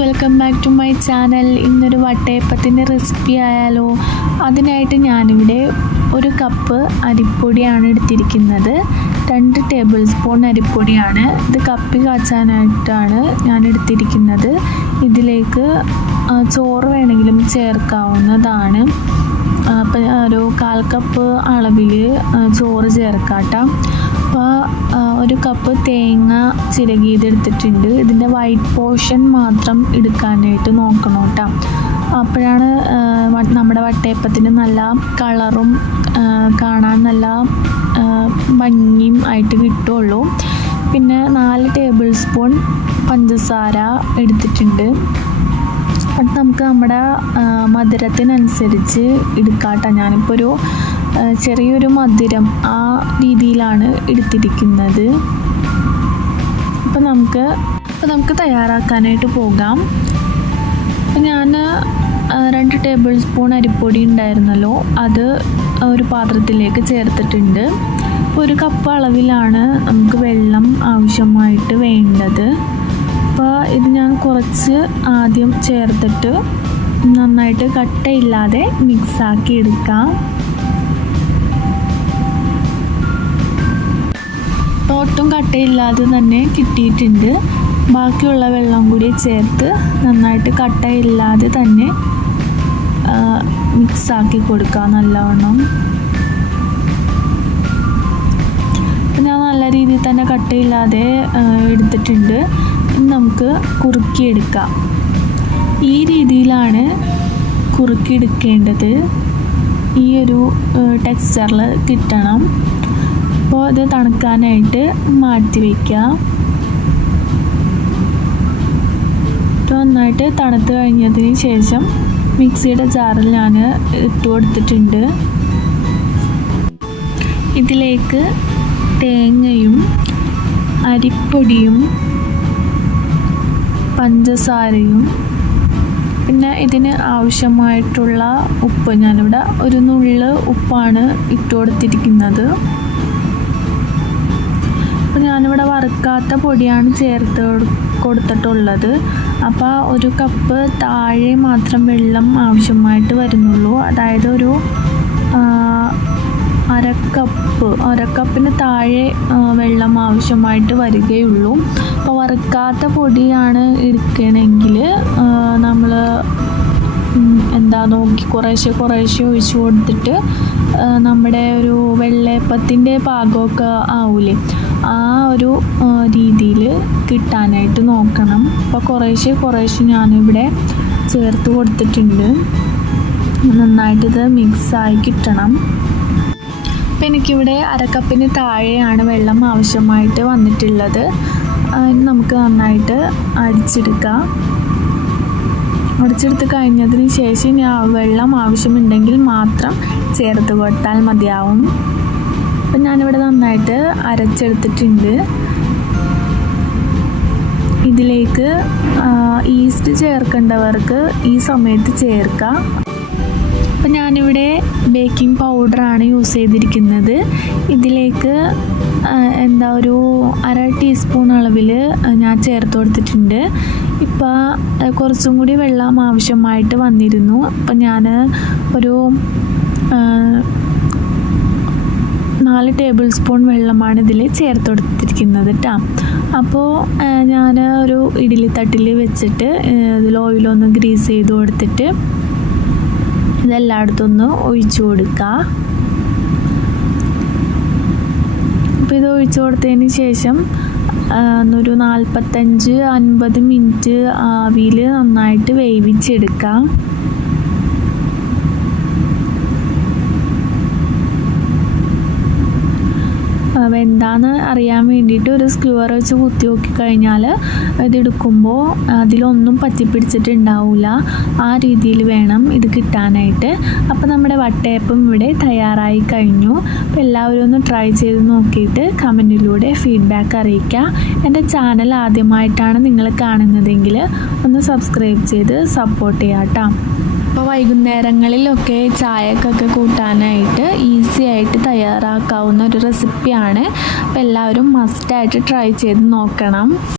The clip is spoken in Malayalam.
Welcome back to my channel ഇന്നൊരു വട്ടയപ്പത്തിന്റെ റെസിപ്പി ആയാലോ? അതിനായിട്ട് ഞാനിവിടെ ഒരു കപ്പ് അരിപ്പൊടിയാണ് എടുത്തിരിക്കുന്നത്. രണ്ട് ടേബിൾ സ്പൂൺ അരിപ്പൊടിയാണ്. ഇത് കപ്പി കാച്ചാനായിട്ടാണ് ഞാൻ എടുത്തിരിക്കുന്നത്. ഇതിലേക്ക് ചോറ് വേണമെങ്കിലും ചേർക്കാവുന്നതാണ്. അപ്പം ഒരു കാൽ കപ്പ് അളവിൽ ചോറ് ചേർക്കാട്ട. അപ്പോൾ ഒരു കപ്പ് തേങ്ങ ചിരകിയതെടുത്തിട്ടുണ്ട്. ഇതിന്റെ വൈറ്റ് പോർഷൻ മാത്രം എടുക്കാനായിട്ട് നോക്കണം കേട്ടോ അപ്പോഴാണ് നമ്മുടെ വട്ടയപ്പത്തിന് നല്ല കളറും കാണാൻ നല്ല ഭംഗിയും ആയിട്ട് കിട്ടുള്ളൂ. പിന്നെ നാല് ടേബിൾ സ്പൂൺ പഞ്ചസാര എടുത്തിട്ടുണ്ട്. അത് നമുക്ക് നമ്മുടെ മധുരത്തിനനുസരിച്ച് എടുക്കാട്ടോ. ഞാനിപ്പോൾ ഒരു ചെറിയൊരു മധുരം ആ രീതിയിലാണ് എടുത്തിരിക്കുന്നത്. അപ്പം നമുക്ക് അപ്പം നമുക്ക് തയ്യാറാക്കാനായിട്ട് പോകാം. അപ്പം ഞാൻ രണ്ട് ടേബിൾ സ്പൂൺ അരിപ്പൊടി ഉണ്ടായിരുന്നല്ലോ അത് ഒരു പാത്രത്തിലേക്ക് ചേർത്തിട്ടുണ്ട്. ഒരു കപ്പ് അളവിലാണ് നമുക്ക് വെള്ളം ആവശ്യമായിട്ട് വേണ്ടത്. കുറച്ച് ആദ്യം ചേർത്തിട്ട് നന്നായിട്ട് കട്ടയില്ലാതെ മിക്സാക്കി എടുക്കാം. ഒട്ടും കട്ടയില്ലാതെ തന്നെ കിട്ടിയിട്ടുണ്ട്. ബാക്കിയുള്ള വെള്ളം കൂടി ചേർത്ത് നന്നായിട്ട് കട്ടയില്ലാതെ തന്നെ മിക്സാക്കി കൊടുക്കുക നല്ലവണ്ണം. ഞാൻ നല്ല രീതിയിൽ തന്നെ കട്ടയില്ലാതെ എടുത്തിട്ടുണ്ട്. നമുക്ക് കുറുക്കിയെടുക്കാം. ഈ രീതിയിലാണ് കുറുക്കിയെടുക്കേണ്ടത്. ഈ ഒരു ടെക്സ്ചറിൽ കിട്ടണം. അപ്പോൾ അത് തണുക്കാനായിട്ട് മാറ്റി വയ്ക്കാം നന്നായിട്ട് തണുത്ത് കഴിഞ്ഞതിന് ശേഷം മിക്സിയുടെ ജാറിൽ ഞാൻ ഇട്ട് കൊടുത്തിട്ടുണ്ട്. ഇതിലേക്ക് തേങ്ങയും അരിപ്പൊടിയും പഞ്ചസാരയും പിന്നെ ഇതിന് ആവശ്യമായിട്ടുള്ള ഉപ്പ്. ഞാനിവിടെ ഒരു നുള്ള് ഉപ്പാണ് ഇട്ട് കൊടുത്തിരിക്കുന്നത്. അപ്പോൾ ഞാനിവിടെ വറുക്കാത്ത പൊടിയാണ് ചേർത്ത് കൊടു- കൊടുത്തിട്ടുള്ളത് അപ്പോൾ ഒരു കപ്പ് താഴെ മാത്രം വെള്ളം ആവശ്യമായിട്ട് വരുന്നുള്ളൂ. അതായത് ഒരു അരക്കപ്പ്. അരക്കപ്പിന് താഴെ വെള്ളം ആവശ്യമായിട്ട് വരികയുള്ളൂ. അപ്പോൾ വറുക്കാത്ത പൊടിയാണ് എടുക്കണമെങ്കിൽ നമ്മൾ എന്താ നോക്കി കുറേശ്ശെ കുറേശ്ശെ ഒഴിച്ചു കൊടുത്തിട്ട് നമ്മുടെ ഒരു വെള്ളയപ്പത്തിന്റെ പാകമൊക്കെ ആവൂലേ ആ ഒരു രീതിയിൽ കിട്ടാനായിട്ട് നോക്കണം. അപ്പോൾ കുറേശ്ശെ കുറേശ്ശെ ഞാനിവിടെ ചേർത്ത് കൊടുത്തിട്ടുണ്ട്. നന്നായിട്ടിത് മിക്സായി കിട്ടണം. അപ്പം എനിക്കിവിടെ അരക്കപ്പിന് താഴെയാണ് വെള്ളം ആവശ്യമായിട്ട് വന്നിട്ടുള്ളത്. നമുക്ക് നന്നായിട്ട് അടിച്ചെടുക്കാം. അടിച്ചെടുത്ത് കഴിഞ്ഞതിന് ശേഷം ഇനി വെള്ളം ആവശ്യമുണ്ടെങ്കിൽ മാത്രം ചേർത്ത് കൊടുത്താൽ മതിയാവും. അപ്പം ഞാനിവിടെ നന്നായിട്ട് അരച്ചെടുത്തിട്ടുണ്ട്. ഇതിലേക്ക് ഈസ്റ്റ് ചേർക്കേണ്ടവർക്ക് ഈ സമയത്ത് ചേർക്കാം. അപ്പം ഞാനിവിടെ ബേക്കിംഗ് പൗഡറാണ് യൂസ് ചെയ്തിരിക്കുന്നത്. ഇതിലേക്ക് എന്താ ഒരു അര ടീസ്പൂൺ അളവിൽ ഞാൻ ചേർത്ത് കൊടുത്തിട്ടുണ്ട്. ഇപ്പം കുറച്ചും കൂടി വെള്ളം ആവശ്യമായിട്ട് വന്നിരുന്നു. അപ്പം ഞാൻ ഒരു നാല് ടേബിൾ സ്പൂൺ വെള്ളമാണ് ഇതിൽ ചേർത്ത് കൊടുത്തിരിക്കുന്നത് കേട്ടോ അപ്പോൾ ഞാൻ ഒരു ഇഡ്ഡലി തട്ടിൽ വെച്ചിട്ട് ഇതിൽ ഓയിലൊന്ന് ഗ്രീസ് ചെയ്ത് കൊടുത്തിട്ട് ഇതെല്ലായിടത്തും ഒന്ന് ഒഴിച്ചു കൊടുക്കുക അപ്പോൾ ഇത് ഒഴിച്ചു കൊടുത്തതിന് ശേഷം ഒരു നാൽപ്പത്തഞ്ച് അൻപത് മിനിറ്റ് ആവിയിൽ നന്നായിട്ട് വേവിച്ചെടുക്കാം. ആ, വെന്താന്ന് അറിയാൻ വേണ്ടിയിട്ട് ഒരു സ്ക്യൂവർ വെച്ച് കുത്തി നോക്കി കഴിഞ്ഞാൽ ഇതെടുക്കുമ്പോൾ അതിലൊന്നും പറ്റിപ്പിടിച്ചിട്ടുണ്ടാവില്ല ആ രീതിയിൽ വേണം ഇത് കിട്ടാനായിട്ട്. അപ്പോൾ നമ്മുടെ വട്ടയപ്പം ഇവിടെ തയ്യാറായി കഴിഞ്ഞു. അപ്പോൾ എല്ലാവരും ഒന്ന് ട്രൈ ചെയ്ത് നോക്കിയിട്ട് കമന്റിലൂടെ ഫീഡ്ബാക്ക് അറിയിക്കുക. എന്റെ ചാനൽ ആദ്യമായിട്ടാണ് നിങ്ങൾ കാണുന്നതെങ്കിൽ ഒന്ന് സബ്സ്ക്രൈബ് ചെയ്ത് സപ്പോർട്ട് ചെയ്യാം കേട്ടോ അപ്പോൾ വൈകുന്നേരങ്ങളിലൊക്കെ ചായക്കൊക്കെ കൂട്ടാനായിട്ട് ഈസി ആയിട്ട് തയ്യാറാക്കാവുന്ന ഒരു റെസിപ്പിയാണ് അപ്പോൾ എല്ലാവരും മസ്റ്റായിട്ട് ട്രൈ ചെയ്ത് നോക്കണം.